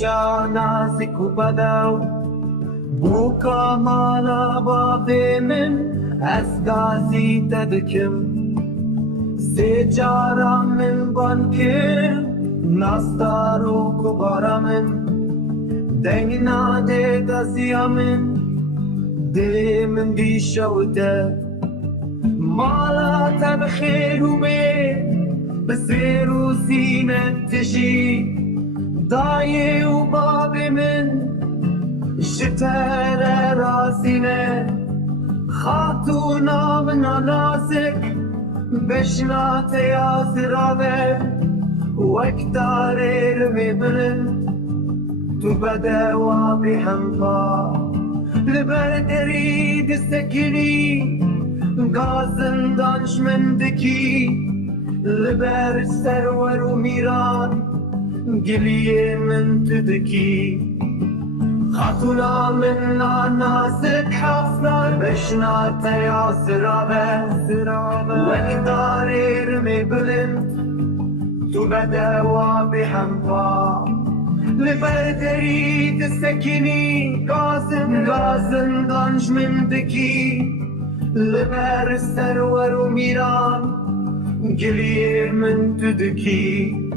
جا نازک و بدو بو کامالا بابی من از گازی تدکم سه جارا من بان کم نستارو کبارا من دنگ ناده دزیا من دل من بیشوده مالا تبخیر و بسير وسينة تجي ضايع وبابي من الشتاء راسنا خاطونا من ناسك بشنا يا زرابة واكتار رمي بلند تو بدا وابي همفا لبردري دستكني غازن دانش من دكي لبر سرور و میران گلیه من تدکی خاتونا من ناسک حفنان بشنا تیا سرابه وکداری رمی بلند تو بدوا بحنفا لبر دری تسکنی غازن دانش من دکی لبر سرور و میران گلیر من تدکی